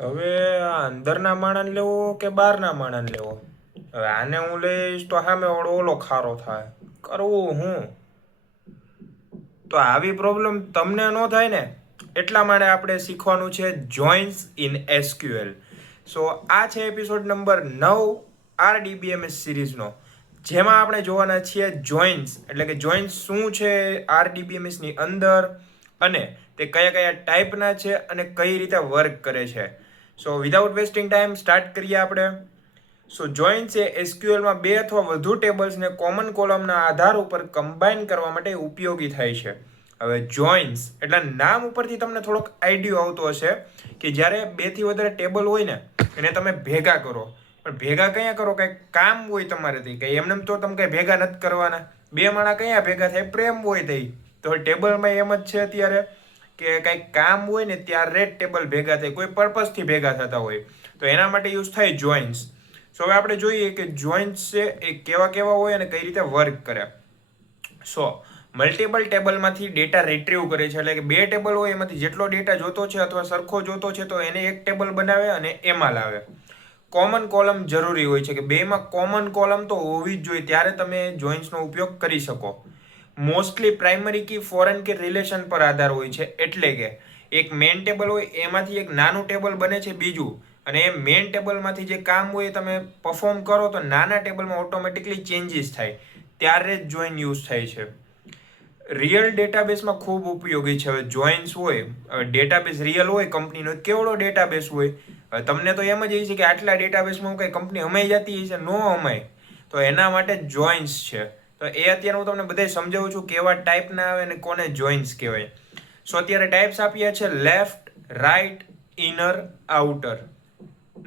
હવે આ અંદરના માણસ લેવો કે બહારના માણસ લેવો? હવે આને હું લઈશ તો સામે વાળો ઓલો ખારો થાય. કરવું હું? તો આવી પ્રોબ્લેમ તમને ન થાય ને એટલા માટે આપણે શીખવાનું છે જોઇન્સ ઇન એસક્યુએલ. સો આ છે એપિસોડ નંબર 9 આરડીબીએમએસ સિરીઝનો, જેમાં આપણે જોવાના છીએ જોઇન્સ એટલે કે જોઇન્સ શું છે આરડીબીએમએસની અંદર અને તે કયા કયા ટાઈપના છે અને કઈ રીતે વર્ક કરે છે. સો વિધાઉટ વેસ્ટિંગ ટાઈમ સ્ટાર્ટ કરીએ આપણે. સો જોઇન્ટ્સ એ એસક્યુએલમાં બે અથવા વધુ ટેબલ્સને કોમન કોલમના આધાર ઉપર કમ્બાઈન કરવા માટે ઉપયોગી થાય છે. હવે જોઇન્ટ્સ એટલે નામ ઉપરથી તમને થોડોક આઈડિયો આવતો હશે કે જ્યારે બેથી વધારે ટેબલ હોય ને એને તમે ભેગા કરો. પણ ભેગા કયા કરો? કંઈક કામ હોય તમારેથી, કંઈ એમને તો તમે કંઈ ભેગા નથી કરવાના. બે માણા કયા ભેગા થાય? પ્રેમ હોય થઈ. તો ટેબલમાં એમ જ છે અત્યારે કે કંઈક કામ હોય ને ત્યારે જ ટેબલ ભેગા થાય, કોઈ પર્પઝથી ભેગા થતા હોય. તો એના માટે યુઝ થાય જોઇન્ટ્સ. સો હવે આપણે જોઈએ કે જોઇન્ટ્સ છે એ કેવા કેવા હોય અને કઈ રીતે વર્ક કરે. સો મલ્ટિપલ ટેબલમાંથી ડેટા રિટ્રીવ કરે છે, એટલે કે બે ટેબલ હોય એમાંથી જેટલો ડેટા જોતો છે અથવા સરખો જોતો છે તો એને એક ટેબલ બનાવે અને એમાં લાવે. કોમન કોલમ જરૂરી હોય છે કે બેમાં કોમન કોલમ તો હોવી જ જોઈએ, ત્યારે તમે જોઇન્ટ્સનો ઉપયોગ કરી શકો. મોસ્ટલી પ્રાઇમરી કી ફોરેન કે રિલેશન પર આધાર હોય છે, એટલે કે એક મેઇન ટેબલ હોય એમાંથી એક નાનું ટેબલ બને છે બીજું, અને એ મેઇન ટેબલમાંથી જે કામ હોય એ તમે પરફોર્મ કરો તો નાના ટેબલમાં ઓટોમેટિકલી ચેન્જીસ થાય, ત્યારે જ જોઈન યુઝ થાય છે. રિયલ ડેટાબેઝમાં ખૂબ ઉપયોગી છે. હવે જોઇન્ટ્સ હોય, ડેટાબેઝ રિયલ હોય કંપનીનો, કેવડો ડેટાબેઝ હોય. તમને તો એમ જ છે કે આટલા ડેટાબેઝમાં કઈ કંપની અમાઈ જતી હશે? નો અમાય. તો એના માટે જોઇન્ટ્સ છે. તો એ અત્યારે હું તમને બધાય સમજાવું છું કેવા ટાઈપના આવે અને કોને જોઇન્ટ્સ કહેવાય. સો અત્યારે ટાઈપ્સ આપ્યા છે લેફ્ટ, રાઈટ, ઇનર, આઉટર.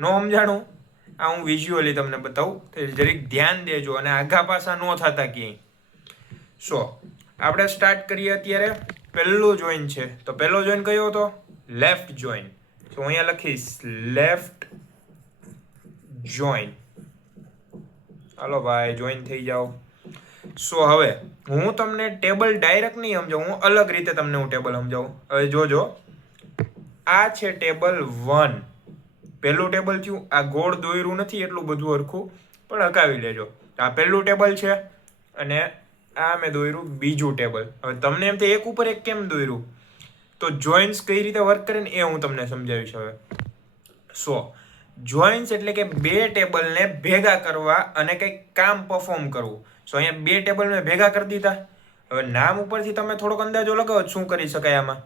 નો સમજાણું? આ હું વિઝ્યુઅલી તમને બતાવું તો જરીક ધ્યાન દેજો અને આઘા પાછા ન થતા ક્યાંય. સો આપણે સ્ટાર્ટ કરીએ અત્યારે. પહેલું જોઈન છે તો પહેલો જોઈન કયો હતો? Left join. તો અહીંયા લખીશ લેફ્ટ જોઈન. હાલો ભાઈ, જોઈન થઈ જાઓ. સો હવે હું તમને ટેબલ ડાયરેક્ટ નહીં સમજાવું, હું અલગ રીતે તમને હું ટેબલ સમજાવું. હવે જોજો, આ છે ટેબલ 1. પહેલું ટેબલ થયું. આ ગોળ દોર્યું નથી એટલું બધું હરખું, પણ હકાવી લેજો. આ પહેલું ટેબલ છે અને આ મેં દોર્યું બીજું ટેબલ. હવે તમને એમ થાય એક ઉપર એક કેમ દોર્યું? તો જોઇન્ટ્સ કઈ રીતે વર્ક કરે ને એ હું તમને સમજાવીશ હવે. સો જોઇન્ટ્સ એટલે કે બે ટેબલને ભેગા કરવા અને કંઈક કામ પરફોર્મ કરવું. સો અહીંયા બે ટેબલ મેં ભેગા કરી દીધા. હવે નામ ઉપરથી તમે થોડોક અંદાજો લગાવો શું કરી શકાય આમાં.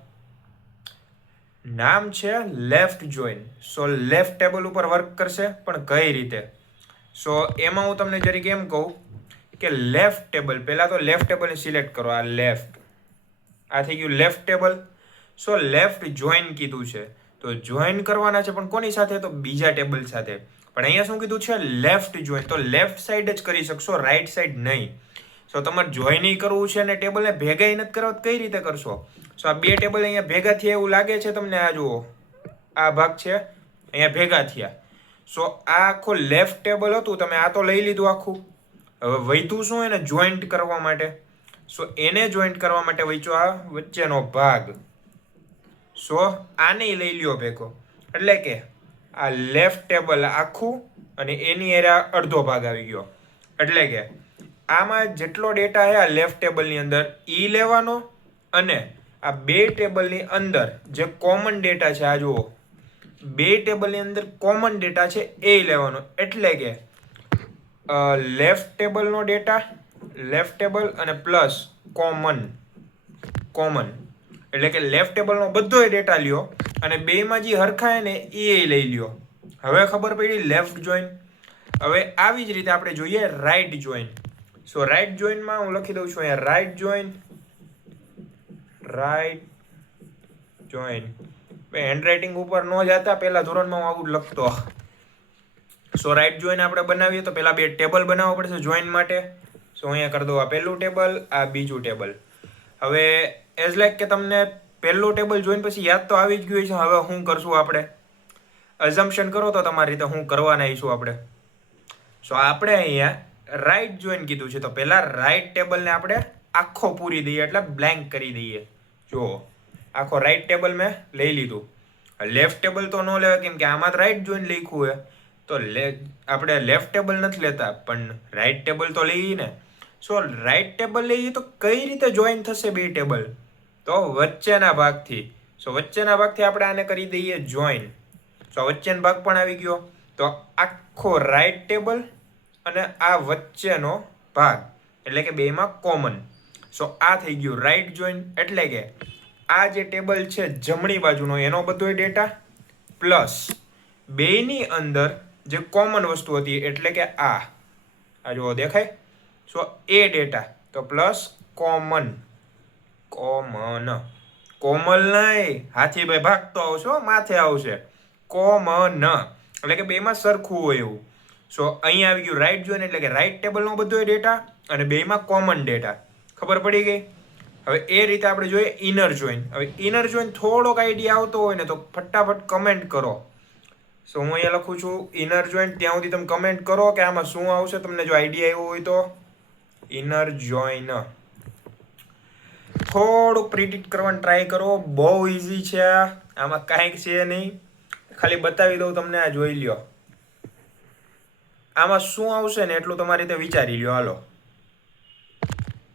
નામ છે લેફ્ટ જોઈન. સો લેફ્ટ ટેબલ ઉપર વર્ક કરશે, પણ કઈ રીતે? સો એમાં હું તમને જરીક એમ કહું કે લેફ્ટ ટેબલ, પહેલા તો લેફ્ટ ટેબલને સિલેક્ટ કરો. આ લેફ્ટ, આ થઈ ગયું લેફ્ટ ટેબલ. સો લેફ્ટ જોઈન કીધું છે તો જોઈન કરવાના છે, પણ કોની સાથે? તો બીજા ટેબલ સાથે. પણ અહીંયા શું કીધું છે? Left join. તો લેફ્ટ સાઈડ જ કરી શકશો, રાઈટ સાઈડ નહીં. સો તમારે જોઈનિંગ કરવું છે અને ટેબલને ભેગા નથી કરવા, કઈ રીતે કરશો? સો આ બે ટેબલ અહીંયા ભેગા થયા એવું લાગે છે તમને? આ જુઓ, આ ભાગ છે અહીંયા ભેગા થયા. સો આ આખો લેફ્ટ ટેબલ હતું, તમે આ તો લઈ લીધું આખું. હવે વૈધું શું? એને જોઈન્ટ કરવા માટે. સો એને જોઈન્ટ કરવા માટે વચ્ચો આ વચ્ચેનો ભાગ. સો આને લઈ લ્યો ભેગો, એટલે કે આ લેફ્ટ ટેબલ આખું અને એની એરા અડધો ભાગ આવી ગયો. એટલે કે આમાં જેટલો ડેટા છે આ લેફ્ટ ટેબલની અંદર ઈ લેવાનો, અને આ બે ટેબલની અંદર જે કોમન ડેટા છે, આ જુઓ, બે ટેબલની અંદર કોમન ડેટા છે એ લેવાનો. એટલે કે લેફ્ટ ટેબલનો ડેટા, લેફ્ટ ટેબલ અને પ્લસ કોમન. એટલે કે લેફ્ટ ટેબલનો બધો ડેટા લ્યો અને બેમાં જે હરખાય ને એ લઈ લ્યો. હવે ખબર પડી લેફ્ટ જોઈન. હવે આવી જ રીતે આપણે જોઈએ રાઈટ જોઈન. સો રાઈટ જોઈનમાં હું લખી દઉં છું અહીંયા right join. Right join. Handwriting ઉપર ન જતા, પહેલા ધોરણમાં હું આવું લખતો. સો રાઈટ જોઈન આપણે બનાવીએ તો પહેલા બે ટેબલ બનાવવા પડશે જોઈન માટે. સો અહીંયા કરી દો આ પહેલું ટેબલ, આ બીજું ટેબલ. હવે એઝ લાઈક કે તમને પહેલું ટેબલ જોઈન પછી યાદ તો આવી જ ગયું છે. હવે શું કરશું આપણે? અઝમ્પશન કરો તો તમારી રીતે હું કરવાના આવીશું આપણે. સો આપણે અહીંયા રાઈટ જોઈન કીધું છે તો પહેલા રાઈટ ટેબલને આપણે આખો પૂરી દઈએ, એટલે બ્લેન્ક કરી દઈએ. જુઓ, આખો રાઈટ ટેબલ મેં લઈ લીધું. લેફ્ટ ટેબલ તો ન લેવાય કેમ કે આમાં રાઈટ જોઈન લખ્યું છે, તો આપણે લેફ્ટ ટેબલ નથી લેતા પણ રાઈટ ટેબલ તો લઈએ ને. સો રાઈટ ટેબલ લઈએ તો કઈ રીતે જોઈન થશે બે ટેબલ? તો વચ્ચેના ભાગથી. સો વચ્ચેના ભાગથી આપણે આને કરી દઈએ જોઈન. સો વચ્ચેનો ભાગ પણ આવી ગયો. તો આખો રાઈટ ટેબલ અને આ વચ્ચેનો ભાગ એટલે કે બેમાં કોમન. સો આ થઈ ગયું રાઈટ જોઈન. એટલે કે આ જે ટેબલ છે જમણી બાજુનો એનો બધો ડેટા પ્લસ બેની અંદર જે કોમન વસ્તુ હતી એટલે કે આ જો દેખાય. સો એ ડેટા તો પ્લસ કોમન કોમલ નહીં હાથીભાઈ ભાગતો આવશો માથે આવશે કોમન એટલે કે બેમાં સરખું હોય એવું. સો અહીંયા આવી ગયું રાઈટ જોઈન એટલે કે રાઈટ ટેબલનો બધો ડેટા અને બેમાં કોમન ડેટા. ખબર પડી ગઈ? હવે એ રીતે આપણે જોઈએ ઇનર જોઈન. હવે ઇનર જોઈન થોડોક આઈડિયા આવતો હોય ને તો ફટાફટ કમેન્ટ કરો. સો હું અહીંયા લખું છું ઇનર જોઈન. ત્યાં સુધી તમે કમેન્ટ કરો કે આમાં શું આવશે, તમને જો આઈડિયા આવ્યો હોય તો. ઇનર જોઈન થોડુંક પ્રિડિક્ટ કરવાનું ટ્રાય કરો. બહુ ઇઝી છે આમાં કાંઈક છે નહીં. ખાલી બતાવી દઉં તમને, આ જોઈ લ્યો. આમાં શું આવશે ને એટલું તમારી રીતે વિચારી લ્યો. હાલો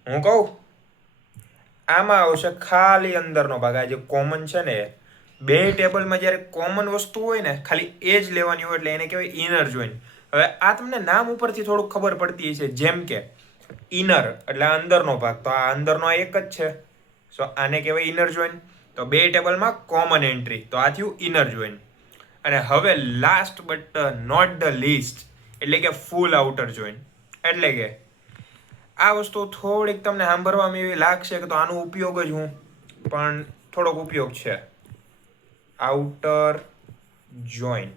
હું કહું, આમાં આવશે ખાલી અંદરનો ભાગ. આ જે કોમન છે ને, બે ટેબલમાં જ્યારે કોમન વસ્તુ હોય ને ખાલી એ જ લેવાની હોય એટલે એને કહેવાય ઇનર જોઈન. હવે આ તમને નામ ઉપરથી થોડુંક ખબર પડતી છે. જેમ કે ઇનર એટલે અંદરનો ભાગ, તો આ અંદરનો એક જ છે. સો આને કહેવાય ઇનર જોઈન. તો બે ટેબલમાં કોમન એન્ટ્રી, તો આ થયું ઇનર જોઈન. અને હવે last but not the least એટલે કે ફૂલ આઉટર જોઈન. એટલે કે આ વસ્તુ થોડીક તમને સાંભળવામાં એવી લાગશે કે તો આનો ઉપયોગ જ હું, પણ થોડોક ઉપયોગ છે. આઉટર જોઈન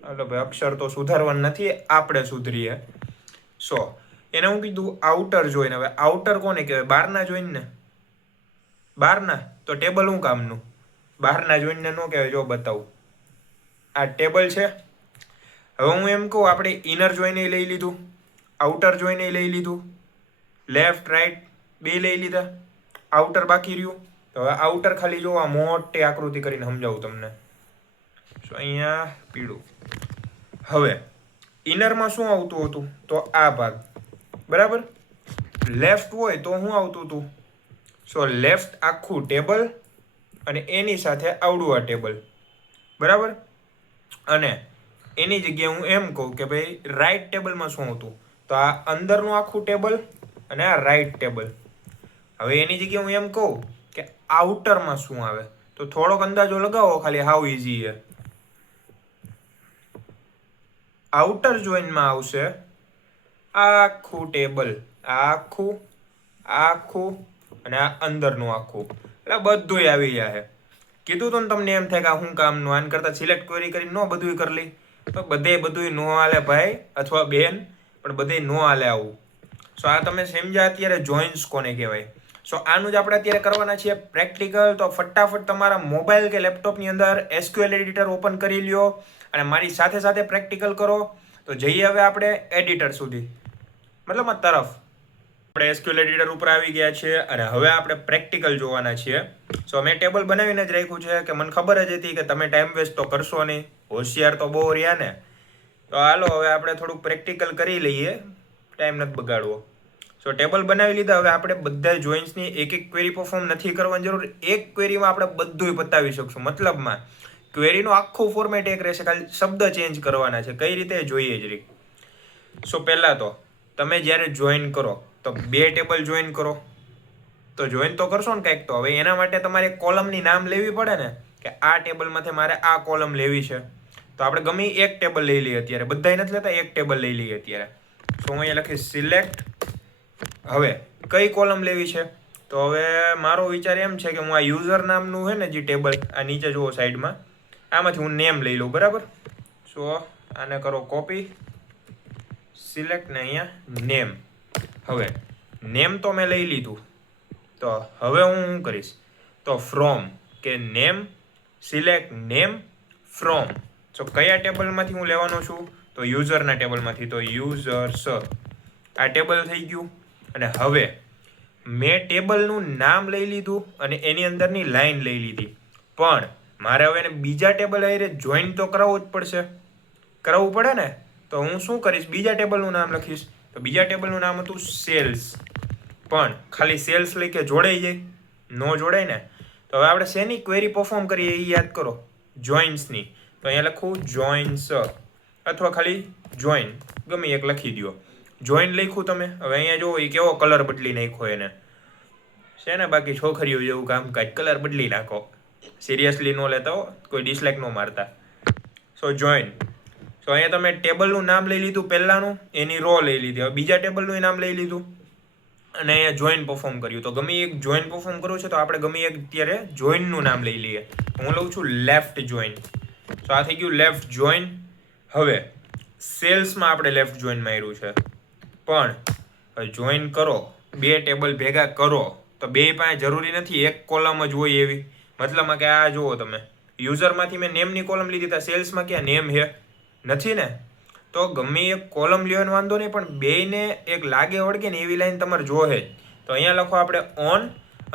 એટલે ભાઈ અક્ષર તો સુધારવાનું નથી, આપણે સુધરીએ. સો એને હું કીધું આઉટર જોઈન. હવે આઉટર કોને કહેવાય? બહારના જોઈન ને. બહારના તો ટેબલ હું કામનું? બહારના જોઈનને ન કહેવાય. જો બતાવું, આ ટેબલ છે. હવે હું એમ કહું આપણે ઇનર જોઈને લઈ લીધું, આઉટર જોઈને લઈ લીધું, લેફ્ટ રાઈટ બે લઈ લીધા, આઉટર બાકી રહ્યું. તો હવે આઉટર ખાલી જો આ મોટી આકૃતિ કરીને સમજાવું તમને. સો અહીંયા પીળું. હવે ઇનરમાં શું આવતું હતું? તો આ ભાગ બરાબર. લેફ્ટ હોય તો શું આવતું હતું? સો લેફ્ટ આખું ટેબલ અને એની સાથે આવડું આ ટેબલ બરાબર. અને એની જગ્યાએ હું એમ કહું કે ભાઈ રાઈટ ટેબલમાં શું હતું? તો આ અંદરનું આખું ટેબલ અને આ રાઈટ ટેબલ. હવે એની જગ્યાએ હું એમ કહું કે આઉટરમાં શું આવે? તો થોડોક અંદાજો લગાવો ખાલી, હાઉ ઇઝી છે. આઉટર જોઈનમાં આવશે આખું ટેબલ, આખું આખું અને આ અંદરનું આખું, એટલે બધું આવી જાય. કીધું તો ને તમને એમ થાય કે આ શું કામનું? આન કરતાં સિલેક્ટ ક્વેરી કરીને ન બધું કરી લઈ તો બધું ન હાલે ભાઈ અથવા બેન, પણ બધે ન હાલે આવું. સો આ તમે સમજ્યા અત્યારે જોઈન્સ કોને કહેવાય. સો આનું જ આપણે અત્યારે કરવાના છીએ પ્રેક્ટિકલ. તો ફટાફટ તમારા મોબાઈલ કે લેપટોપની અંદર SQL એડિટર ઓપન કરી લ્યો અને મારી સાથે સાથે પ્રેક્ટિકલ કરો. તો જઈએ હવે આપણે એડિટર સુધી, મતલબ આ તરફ. આપણે SQL એડિટર ઉપર આવી ગયા છીએ અને હવે આપણે પ્રેક્ટિકલ જોવાના છીએ. સો મેં ટેબલ બનાવીને જ રાખ્યું છે કે મને ખબર જ હતી કે તમે ટાઈમ વેસ્ટ તો કરશો નહીં, હોશિયાર તો બહુ રહ્યા ને. તો હાલો હવે આપણે થોડુંક પ્રેક્ટિકલ કરી લઈએ, ટાઈમ નથી બગાડવો. સો ટેબલ બનાવી લીધા. હવે આપણે બધા જોઈન્ટ્સની એક એક ક્વેરી પરફોર્મ નથી કરવાની જરૂર. એક ક્વેરીમાં આપણે બધું પતાવી શકશું. મતલબમાં ક્વેરીનું આખું ફોર્મેટ એક રહેશે, ખાલી શબ્દ ચેન્જ કરવાના છે. કઈ રીતે જોઈએ જ રીત. સો પહેલાં તો તમે જ્યારે જોઈન કરો તો બે ટેબલ જોઈન કરો. તો જોઈન તો કરશો ને કંઈક. તો હવે એના માટે તમારે કોલમની નામ લેવી પડે ને, કે આ ટેબલમાંથી મારે આ કોલમ લેવી છે. તો આપણે ગમે એક ટેબલ લઈ લઈએ અત્યારે, બધાય નથી લેતા, એક ટેબલ લઈ લઈએ અત્યારે. તો હું અહીંયા લખીશ સિલેક્ટ. હવે કઈ કોલમ લેવી છે? તો હવે મારો વિચાર એમ છે કે હું આ યુઝર નામનું છે ને જે ટેબલ, આ નીચે જુઓ સાઈડમાં, આમાંથી હું નેમ લઈ લઉં બરાબર. સો આને કરો કોપી, સિલેક્ટ ને અહીંયા નેમ. હવે નેમ તો મેં લઈ લીધું. તો હવે હું શું કરીશ? તો ફ્રોમ કે નેમ, સિલેક્ટ નેમ ફ્રોમ. સો કયા ટેબલમાંથી હું લેવાનો છું? તો યુઝરના ટેબલમાંથી. તો યુઝર્સ આ ટેબલ થઈ ગયું. અને હવે મેં ટેબલનું નામ લઈ લીધું અને એની અંદરની લાઈન લઈ લીધી, પણ મારે હવે એને બીજા ટેબલ હારે જોઈન તો કરાવવું જ પડશે, કરાવવું પડે ને. તો હું શું કરીશ, બીજા ટેબલનું નામ લખીશ. તો બીજા ટેબલનું નામ હતું સેલ્સ, પણ ખાલી સેલ્સ લઈ કે જોડાઈ જાય? નો જોડાય ને. તો હવે આપણે શેની ક્વેરી પરફોર્મ કરીએ એ યાદ કરો, જોઇન્સની. તો અહીંયા લખું જોઇન્સ અથવા ખાલી જોઈન, ગમે એક લખી દો. જોઈન લખ્યું તમે. હવે અહીંયા જુઓ એ કેવો કલર બદલી નાખ્યો એને, છે ને બાકી છોકરીઓ જેવું કામકાજ, કલર બદલી નાખો. સિરિયસલી ન લેતા હો, કોઈ ડિસલાઇક ન મારતા. સો જોઈન. સો અહીંયા તમે ટેબલનું નામ લઈ લીધું પહેલાંનું, એની રો લઈ લીધી. હવે બીજા ટેબલનું નામ લઈ લીધું અને અહીંયા જોઈન પરફોર્મ કર્યું. તો ગમે એક જોઈન પરફોર્મ કરવું છે તો આપણે ગમે એક અત્યારે જોઈનનું નામ લઈ લઈએ. હું લઉં છું લેફ્ટ જોઈન. તો આ થઈ ગયું લેફ્ટ જોઈન. હવે સેલ્સમાં આપણે લેફ્ટ જોઈન માર્યું છે, પણ જોઈન કરો, બે ટેબલ ભેગા કરો તો બે પાસે જરૂરી નથી એક કોલમ જ હોય એવી. મતલબમાં કે આ જુઓ તમે, યુઝરમાંથી મેં નેમની કોલમ લીધી હતા, સેલ્સમાં ક્યાં નેમ હે? નથી ને. તો ગમે એક કોલમ લેવાનો વાંધો નહીં, પણ બેયને એક લાગે વળગે ને એવી લાઈન તમારે જોહે જ. તો અહીંયા લખો આપણે ઓન,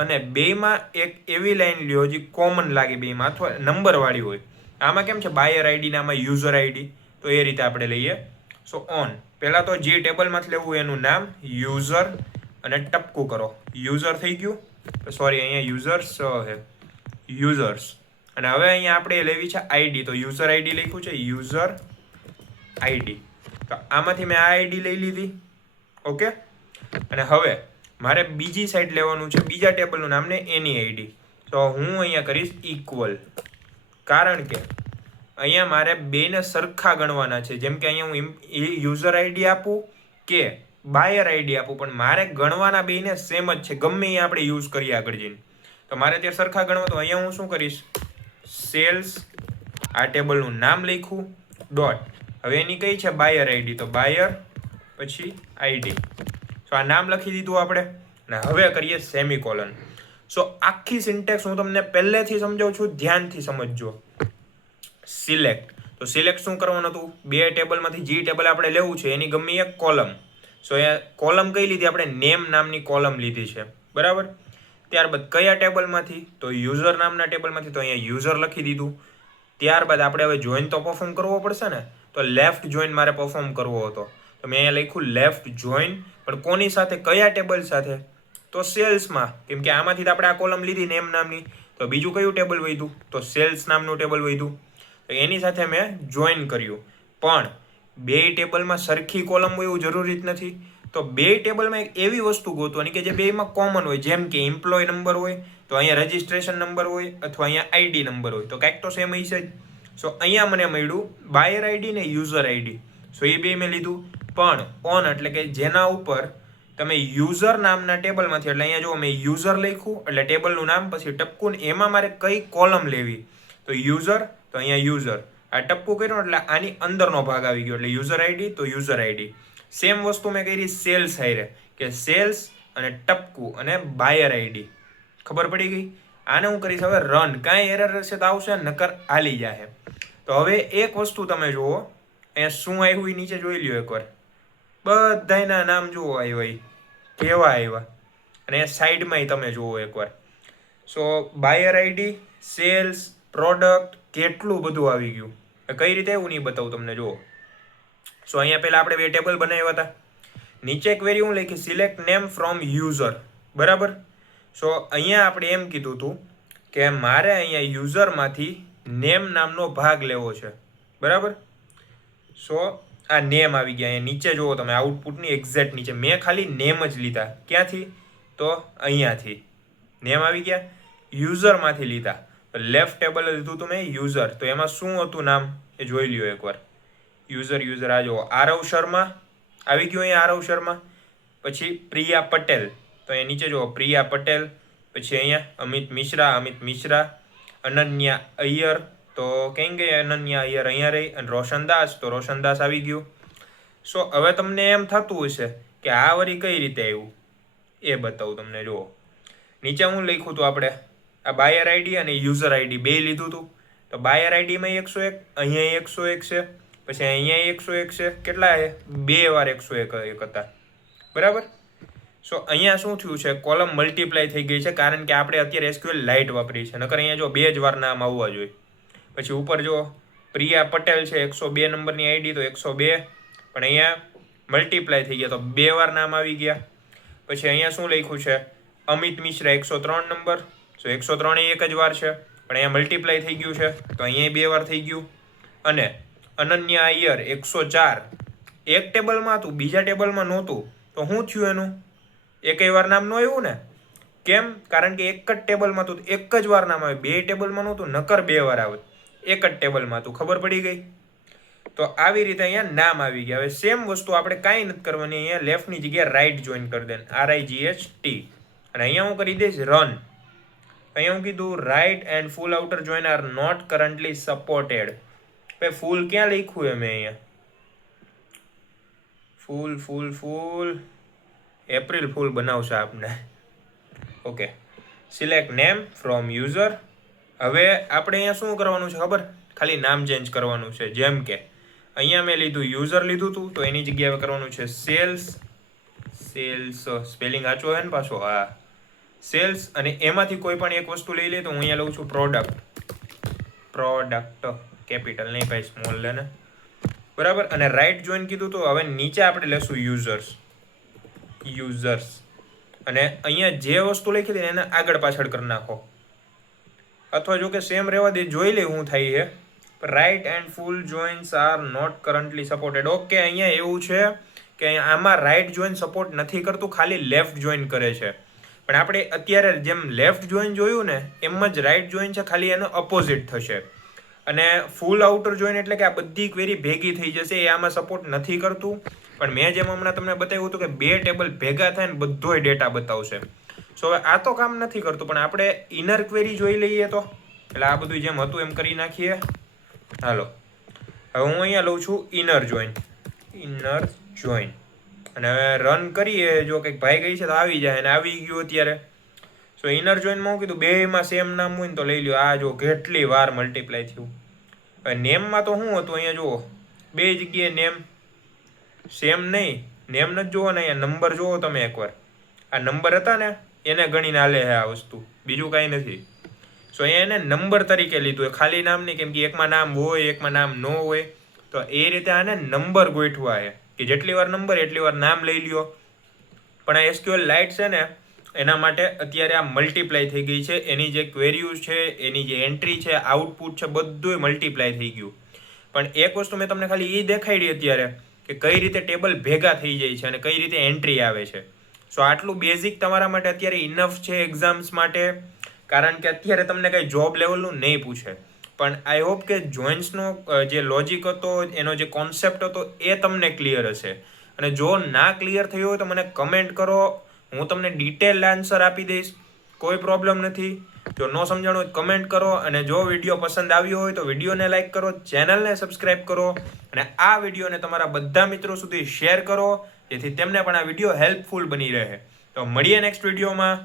અને બેમાં એક એવી લાઈન લ્યો જે કોમન લાગે બેમાં, અથવા નંબરવાળી હોય. આમાં કેમ છે બાયર આઈડી ને આમાં યુઝર આઈડી, તો એ રીતે આપણે લઈએ. સો ઓન, પહેલાં તો જે ટેબલમાંથી લેવું એનું નામ યુઝર અને ટપકું કરો. યુઝર થઈ ગયું, સોરી અહીંયા યુઝર્સ છે, યુઝર્સ. અને હવે અહીંયા આપણે લેવી છે આઈડી, તો યુઝર આઈડી લખ્યું છે યુઝર આઈડી. તો આમાંથી મેં આ આઈડી લઈ લીધી. ઓકે. અને હવે મારે બીજી સાઈડ લેવાનું છે બીજા ટેબલનું નામ ને એની આઈડી. તો હું અહીંયા કરીશ ઇક્વલ, કારણ કે અહીંયા મારે બેને સરખા ગણવાના છે. જેમ કે અહીંયા હું યુઝર આઈડી આપું કે બાયર આઈડી આપું, પણ મારે ગણવાના બેને સેમ જ છે, ગમે એ આપણે યુઝ કરીએ આગળ જઈને. તો મારે ત્યાં સરખા ગણવા. તો અહીંયા હું શું કરીશ, સેલ્સ, આ ટેબલનું નામ લખ્યું, ડોટ. હવે એની કઈ છે બાયર આઈડી, તો બાયર પછી આઈડી. સો આ નામ લખી દીધું આપણે. અને હવે કરીએ સેમિકોલન. સો આખી સિન્ટેક્સ હું તમને પહેલેથી સમજાવું છું, ધ્યાનથી સમજજો. સિલેક્ટ. તો સિલેક્ટ શું કરવાનું હતું, બે ટેબલમાંથી જે ટેબલ આપણે લેવું છે એની ગમે એક કોલમ. સો અહીંયા કોલમ કઈ લીધી આપણે, નેમ નામની કોલમ લીધી છે, બરાબર. ત્યારબાદ કયા ટેબલમાંથી, તો યુઝર નામના ટેબલમાંથી. તો અહીંયા યુઝર લખી દીધું. ત્યારબાદ આપણે હવે જોઈન તો પરફોર્મ કરવો પડશે ને, તો લેફ્ટ જોઈન મારે પરફોર્મ કરવો હતો. તો મેં અહીંયા લખ્યું લેફ્ટ જોઈન, પણ કોની સાથે, કયા ટેબલ સાથે, તો સેલ્સમાં. કેમ કે આમાંથી તો આપણે આ કોલમ લીધી નેમ નામની, તો બીજું કયું ટેબલ વધ્યું, તો સેલ્સ નામનું ટેબલ વધ્યું. તો એની સાથે મેં જોઈન કર્યું. પણ બે ટેબલમાં સરખી કોલમ હોય એવું જરૂરી જ નથી. તો બે ટેબલમાં એક એવી વસ્તુ ગોતવાની કે જે બેમાં કોમન હોય. જેમ કે એમ્પ્લોય નંબર હોય તો અહીંયા રજિસ્ટ્રેશન નંબર હોય, અથવા અહીંયા આઈડી નંબર હોય, તો કાંઈક તો સેમ હશે જ. સો અહીંયા મને મળ્યું બાયર આઈડી ને યુઝર આઈડી. સો એ બે મેં લીધું. પણ ઓન એટલે કે જેના ઉપર તમે યુઝર નામના ટેબલમાંથી, એટલે અહીંયા જો મેં યુઝર લખ્યું એટલે ટેબલનું નામ, પછી ટપકું, એમાં મારે કઈ કોલમ લેવી, તો યુઝર. તો અહીંયા યુઝર, આ ટપકું કર્યું એટલે આની અંદરનો ભાગ આવી ગયો, એટલે યુઝર આઈડી, તો યુઝર આઈડી. સેમ વસ્તુ મેં કરી સેલ્સ હારે, કે સેલ્સ અને ટપકું અને બાયર આઈડી. ખબર પડી ગઈ. આને હું કરીશ હવે રન. કાંઈ એરર હશે તો આવશે, નકર હાલી જાય. તો હવે એક વસ્તુ તમે જુઓ, અહીંયા શું આવ્યું એ નીચે જોઈ લ્યો એકવાર. બધાના નામ જુઓ આવ્યા, કેવા આવ્યા. અને સાઈડમાં તમે જુઓ એકવાર. સો બાયર આઈડી, સેલ્સ, પ્રોડક્ટ, કેટલું બધું આવી ગયું. કઈ રીતે એવું નહીં બતાવું તમને, જુઓ. સો અહીંયા પહેલાં આપણે બે ટેબલ બનાવ્યા હતા. નીચે ક્વેરી હું લખી સિલેક્ટ નેમ ફ્રોમ યુઝર, બરાબર. સો અહીંયા આપણે એમ કીધું હતું કે મારે અહીંયા યુઝરમાંથી નેમ નામનો ભાગ લેવો છે, બરાબર. સો આ નેમ આવી ગયા. અહીંયા નીચે જુઓ તમે, આઉટપુટની એક્ઝેક્ટ નીચે મેં ખાલી નેમ જ લીધા. ક્યાંથી, તો અહીંયાથી નેમ આવી ગયા. યુઝરમાંથી લીધા, લેફ્ટ ટેબલ લીધું હતું મેં યુઝર. તો એમાં શું હતું નામ એ જોઈ લ્યો એકવાર. યુઝર આ જુઓ, આરવ શર્મા આવી ગયું અહીંયા, આરવ શર્મા. પછી પ્રિયા પટેલ, તો અહીંયા નીચે જુઓ પ્રિયા પટેલ. પછી અહીંયા અમિત મિશ્રા. અનન્યા અય્યર, તો કેમ ગઈ અનન્યા અય્યર, અહીંયા રહી. અને રોશનદાસ, તો રોશનદાસ આવી ગયું. સો હવે તમને એમ થતું હશે કે આ વળી કઈ રીતે આવ્યું, એ બતાવું તમને. જુઓ નીચે હું લખ્યું હતું આપણે, આ બાયર આઈડી અને યુઝર આઈડી બે લીધું હતું. તો બાયર આઈડીમાં 101, અહીંયા 101 છે, પછી અહીંયા 101 છે. કેટલા છે, બે વાર 101 હતા, બરાબર. સો અહીંયા શું થયું છે, કોલમ મલ્ટીપ્લાય થઈ ગઈ છે કારણ કે આપણે અત્યારે એસક્યુએલ લાઇટ વાપરી છે, નકર અહીંયા જો 2 જ વાર નામ આવવા જોઈએ. પછી ઉપર જો પ્રિયા પટેલ છે 102 નંબરની આઈડી તો 102, પણ અહીંયા મલ્ટીપ્લાય થઈ ગયા તો 2 વાર નામ આવી ગયા. પછી અહીંયા શું લખ્યું છે, અમિત મિશ્રા 103 નંબર, સો 103 એ એક જ વાર છે, પણ અહીંયા મલ્ટીપ્લાય થઈ ગયું છે તો અહીંયા 2 વાર થઈ ગયું. અને અનન્યા અય્યર 104 એક ટેબલમાં હતું, બીજા ટેબલમાં નહોતું, તો શું થયું એનું? એકેય વાર નામ ન આવ્યું ને. કેમ? કારણ કે એક જ ટેબલમાં હતું, એક જ વાર નામ આવે. 2 ટેબલમાં નહોતું, નકર 2 વાર આવે. એક જ ટેબલમાં હતું. ખબર પડી ગઈ? તો આવી રીતે અહીંયા નામ આવી ગયા. હવે સેમ વસ્તુ આપણે કાંઈ નથી કરવાની, અહીંયા લેફ્ટની જગ્યાએ રાઈટ જોઈન કરી દે, RIGHT, અને અહીંયા હું કરી દઈશ રન. અહીંયા હું કીધું right and full outer join are not currently supported. ભાઈ ફૂલ ક્યાં લખ્યું એમ અહીંયા? ફૂલ એપ્રિલ ફૂલ બનાવશે આપને. Okay, select name from user. હવે આપણે અહીંયા શું કરવાનું છે ખબર? ખાલી નામ ચેન્જ કરવાનું છે. જેમ કે અહીંયા મેં લીધું યુઝર લીધું હતું, તો એની જગ્યાએ કરવાનું છે સેલ્સ. સ્પેલિંગ આચો છે ને પાછો? હા, સેલ્સ. અને એમાંથી કોઈ પણ એક વસ્તુ લઈ લે તો હું અહીંયા લઉં છું પ્રોડક્ટ કેપિટલ નહીં ભાઈ, સ્મોલ લે ને, બરાબર. અને રાઈટ જોઈન કીધું તો હવે નીચે આપણે લેશું યુઝર્સ, અને અહીંયા જે વસ્તુ લખી હતી એને આગળ પાછળ કરી નાખો, અથવા જો કે સેમ રહેવા દે, જોઈ લે શું થાય છે. Right and full joins are not currently supported. Okay, અહીંયા એવું છે કે આમાં રાઈટ જોઈન સપોર્ટ નથી કરતું, ખાલી લેફ્ટ જોઈન કરે છે. પણ આપણે અત્યારે જેમ લેફ્ટ જોઈન જોયું ને એમ જ રાઈટ જોઈન છે, ખાલી એનો અપોઝિટ થશે. અને ફૂલ આઉટર જોઈન એટલે કે આ બધી ક્વેરી ભેગી થઈ જશે, એ આમાં સપોર્ટ નથી કરતું. પણ મેં જેમ હમણાં તમને બતાવ્યું હતું કે 2 ટેબલ ભેગા થાય ને બધોય ડેટા બતાવશે. સો હવે આ તો કામ નથી કરતું, પણ આપણે ઇનર ક્વેરી જોઈ લઈએ તો, એટલે આ બધું જેમ હતું એમ કરી નાખીએ. હાલો, હવે હું અહીંયા લઉં છું ઇનર જોઈન, અને હવે રન કરીએ. જો કંઈક ભાઈ ગઈ છે તો આવી જાય, અને આવી ગયું અત્યારે. સો ઇનર જોઈનમાં હું કીધું 2માં સેમ નામ હોય ને તો લઈ લ્યો. આ જો કેટલી વાર મલ્ટીપ્લાય થયું. હવે નેમમાં તો શું હતું? અહીંયા જુઓ 2 જગ્યાએ નેમ સેમ નહીં, નેમ નથી જુઓ ને, અહીંયા નંબર જુઓ તમે એકવાર. આ નંબર હતા ને એને ગણીને હાલે છે આ વસ્તુ, બીજું કાંઈ નથી. સો અહીંયા એને નંબર તરીકે લીધું, ખાલી નામ નહીં, કેમ કે એકમાં નામ હોય એકમાં નામ ન હોય, તો એ રીતે આને નંબર ગોઠવા છે કે જેટલી વાર નંબર એટલી વાર નામ લઈ લ્યો. પણ આ એસક્યુએલ લાઇટ છે ને એના માટે અત્યારે આ મલ્ટીપ્લાય થઈ ગઈ છે. એની જે ક્વેરીઝ છે, એની જે એન્ટ્રી છે, આઉટપુટ છે, બધું મલ્ટીપ્લાય થઈ ગયું. પણ એક વસ્તુ મેં તમને ખાલી એ દેખાડી અત્યારે કે કઈ રીતે ટેબલ ભેગા થઈ જાય છે અને કઈ રીતે એન્ટ્રી આવે છે. સો આટલું બેઝિક તમારા માટે અત્યારે ઇનફ છે એક્ઝામ્સ માટે, કારણ કે અત્યારે તમને કંઈ જોબ લેવલનું નહીં પૂછે. પણ આઈ હોપ કે જોઇન્ટ્સનો જે લોજિક હતો, એનો જે કોન્સેપ્ટ હતો એ તમને ક્લિયર હશે. અને જો ના ક્લિયર થયું હોય તો મને કમેન્ટ કરો, હું તમને ડિટેલ આન્સર આપી દઈશ, કોઈ પ્રોબ્લેમ નથી. જો ન સમજાણું હોય કમેન્ટ કરો, અને જો વિડીયો પસંદ આવ્યો હોય તો વિડીયોને લાઇક કરો, ચેનલને સબસ્ક્રાઈબ કરો, અને આ વિડીયોને તમારા બધા મિત્રો સુધી શેર કરો, જેથી તેમને પણ આ વિડીયો હેલ્પફુલ બની રહે. તો મળીએ નેક્સ્ટ વિડીયોમાં.